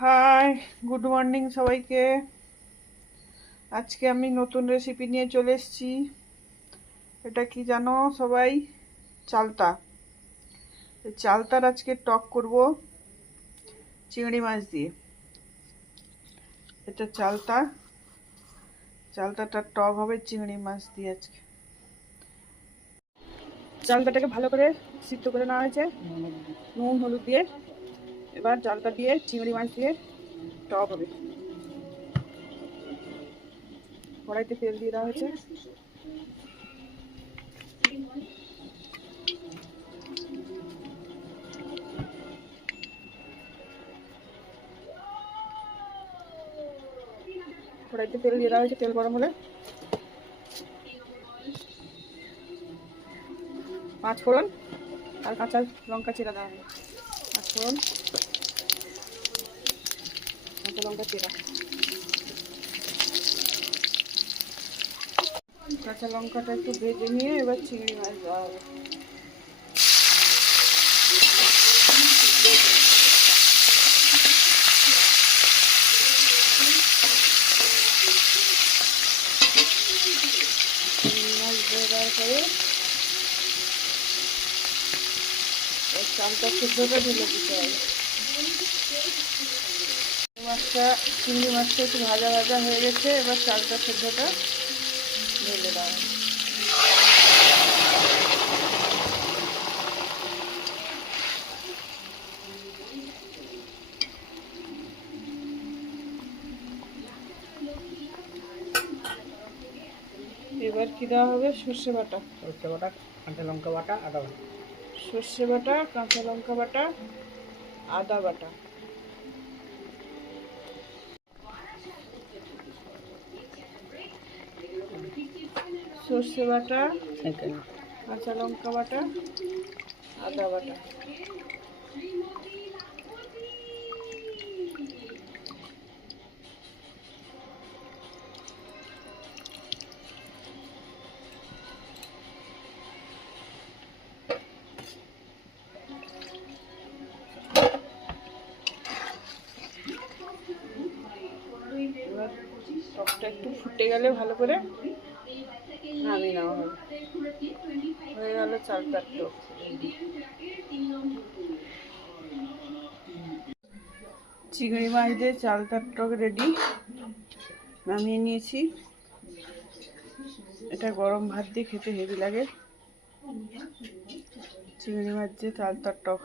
Hi good morning সবাইকে। আজকে আমি নতুন রেসিপি নিয়ে চলে এসেছি। এটা কি জানো সবাই? চালতা। চালতার আজকে টক করব চিংড়ি মাছ দিয়ে। এটা চালতা। চালতাটা টক হবে চিংড়ি মাছ দিয়ে আজকে। চালতাটাকে ভালো করে সিদ্ধ করে নেওয়া হয়েছে। নুন, হলুদ দিয়ে। এবার জালটা দিয়ে, চিংড়ি মাছ দিয়ে টক হবে। কড়াইতে তেল দিয়ে দেওয়া হয়েছে। কড়াইতে তেল দিয়ে দেওয়া হয়েছে, তেল গরম হলে। পাঁচ ফোড়ন আর কাঁচা লঙ্কা চিরা দেওয়া হবে ফোড়ন কাঁচা লঙ্কা চিরা কাঁচা লঙ্কাটা একটু ভেজে নিয়ে এবার চিংড়ি মাছ দেওয়া হবে চিংড়ি মাছ দেওয়ার পরে চালটা সেদ্ধটা ঢেলে দিতে হবে। মাছটা, চিংড়ি মাছটা একটু ভাজা ভাজা হয়ে গেছে, এবার চালটা সেদ্ধটা ঢেলে দেওয়া এবার কি দেওয়া হবে? সর্ষে বাটা। সরষে বাটা, কাঁচা লঙ্কা বাটা, আদা বাটা। সর্ষে বাটা কাঁচা লঙ্কা বাটা আদা বাটা। সর্ষে বাটা কাঁচা লঙ্কা বাটা আদা বাটা। টকটা একটু ফুটে গেলে ভালো করে নামিয়ে নেওয়া হবে। হয়ে গেল চালটার টক চিংড়ি মাছ দিয়ে চালটার টক রেডি। নামিয়ে নিয়েছি। এটা গরম ভাত দিয়ে খেতে হেভি লাগে। চিংড়ি মাছ দিয়ে চালতার টক।